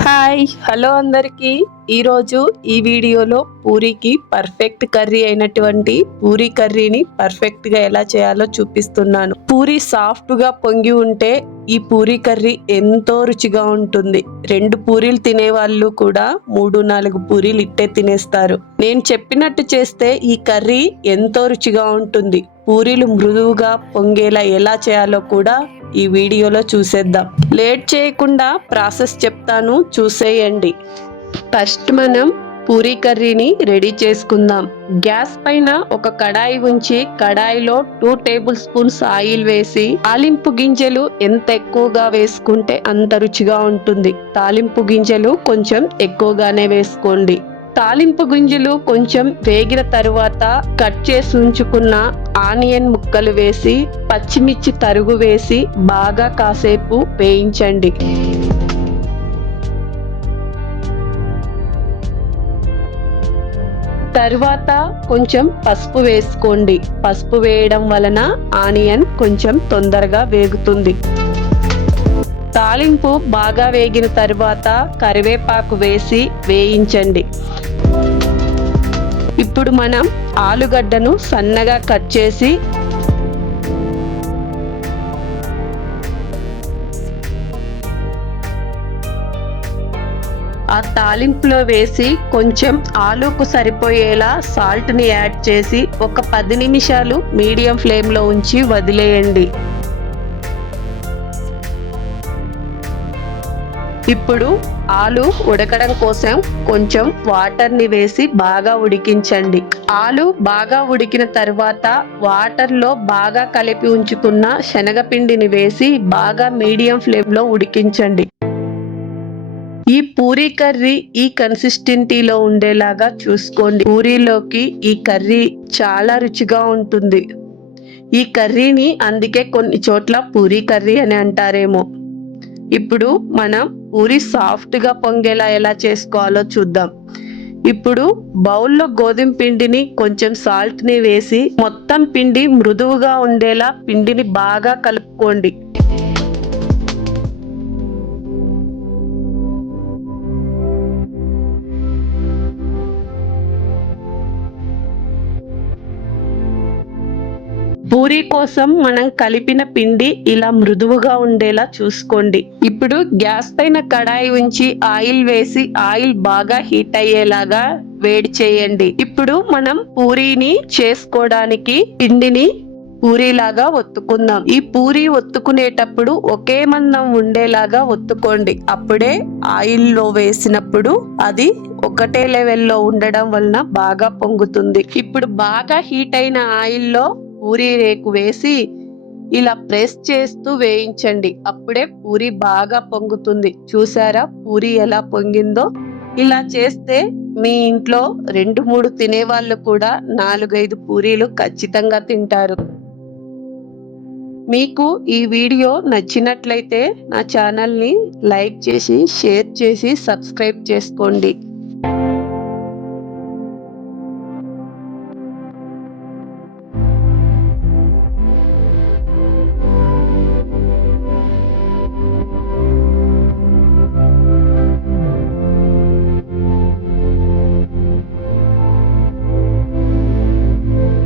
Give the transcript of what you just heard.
Hi hello అందరికీ. ఈరోజు ఈ వీడియోలో పూరీకి పర్ఫెక్ట్ కర్రీ అయినటువంటి పూరీ కర్రీని పర్ఫెక్ట్గా ఎలా చేయాలో చూపిస్తున్నాను. పూరీ సాఫ్ట్గా పొంగి ఉంటే ఈ పూరీ కర్రీ ఎంతో రుచిగా ఉంటుంది. రెండు పూరీలు తినే వాళ్ళు కూడా మూడు నాలుగు పూరీలు ఇట్టే తినేస్తారు. నేను చెప్పినట్టు చేస్తే ఈ కర్రీ ఎంతో రుచిగా ఉంటుంది. పూరీలు మృదువుగా పొంగేలా ఎలా చేయాలో కూడా ఈ వీడియోలో చూసేద్దాం. లేట్ చేయకుండా ప్రాసెస్ చెప్తాను చూసేయండి. ఫస్ట్ మనం పూరీ కర్రీని రెడీ చేసుకుందాం. గ్యాస్ పైన ఒక కడాయి ఉంచి కడాయిలో టూ టేబుల్ స్పూన్స్ ఆయిల్ వేసి తాలింపు గింజలు ఎంత ఎక్కువగా వేసుకుంటే అంత రుచిగా ఉంటుంది. తాలింపు గింజలు కొంచెం ఎక్కువగానే వేసుకోండి. తాలింపు గుంజులు కొంచెం వేగిన తరువాత కట్ చేసి ఉంచుకున్న ఆనియన్ ముక్కలు వేసి పచ్చిమిర్చి తరుగు వేసి బాగా కాసేపు వేయించండి. తరువాత కొంచెం పసుపు వేసుకోండి. పసుపు వేయడం వలన ఆనియన్ కొంచెం తొందరగా వేగుతుంది. తాలింపు బాగా వేగిన తరువాత కరివేపాకు వేసి వేయించండి. ఇప్పుడు మనం ఆలుగడ్డను సన్నగా కట్ చేసి ఆ తాలింపులో వేసి కొంచెం ఆలుకు సరిపోయేలా సాల్ట్ని యాడ్ చేసి ఒక పది నిమిషాలు మీడియం ఫ్లేమ్లో ఉంచి వదిలేయండి. ఇప్పుడు ఆలు ఉడకడం కోసం కొంచెం వాటర్ని వేసి బాగా ఉడికించండి. ఆలు బాగా ఉడికిన తర్వాత వాటర్లో బాగా కలిపి ఉంచుకున్న శనగపిండిని వేసి బాగా మీడియం ఫ్లేమ్లో ఉడికించండి. ఈ పూరీ కర్రీ ఈ కన్సిస్టెంటీలో ఉండేలాగా చూసుకోండి. పూరీలోకి ఈ కర్రీ చాలా రుచిగా ఉంటుంది. ఈ కర్రీని అందుకే కొన్ని చోట్ల పూరీ కర్రీ అని అంటారేమో. ఇప్పుడు మనం పూరి సాఫ్ట్గా పొంగేలా ఎలా చేసుకోవాలో చూద్దాం. ఇప్పుడు బౌల్లో గోధుమ పిండిని కొంచెం సాల్ట్ని వేసి మొత్తం పిండి మృదువుగా ఉండేలా పిండిని బాగా కలుపుకోండి. పూరి కోసం మనం కలిపిన పిండి ఇలా మృదువుగా ఉండేలా చూసుకోండి. ఇప్పుడు గ్యాస్ పైన కడాయి ఉంచి ఆయిల్ వేసి ఆయిల్ బాగా హీట్ అయ్యేలాగా వేడి చేయండి. ఇప్పుడు మనం పూరీని చేసుకోవడానికి పిండిని పూరీలాగా ఒత్తుకుందాం. ఈ పూరి ఒత్తుకునేటప్పుడు ఒకే మందం ఉండేలాగా ఒత్తుకోండి. అప్పుడే ఆయిల్లో వేసినప్పుడు అది ఒకటే లెవెల్లో ఉండడం వలన బాగా పొంగుతుంది. ఇప్పుడు బాగా హీట్ అయిన ఆయిల్లో పూరి రేకు వేసి ఇలా ప్రెస్ చేస్తూ వేయించండి. అప్పుడే పూరి బాగా పొంగుతుంది. చూసారా? పూరి ఎలా పొంగిందో? ఇలా చేస్తే మీ ఇంట్లో రెండు మూడు తినేవాళ్ళు కూడా నాలుగైదు పూరీలు ఖచ్చితంగా తింటారు. మీకు ఈ వీడియో నచ్చినట్లయితే నా ఛానల్ని లైక్ చేసి షేర్ చేసి సబ్స్క్రైబ్ చేసుకోండి.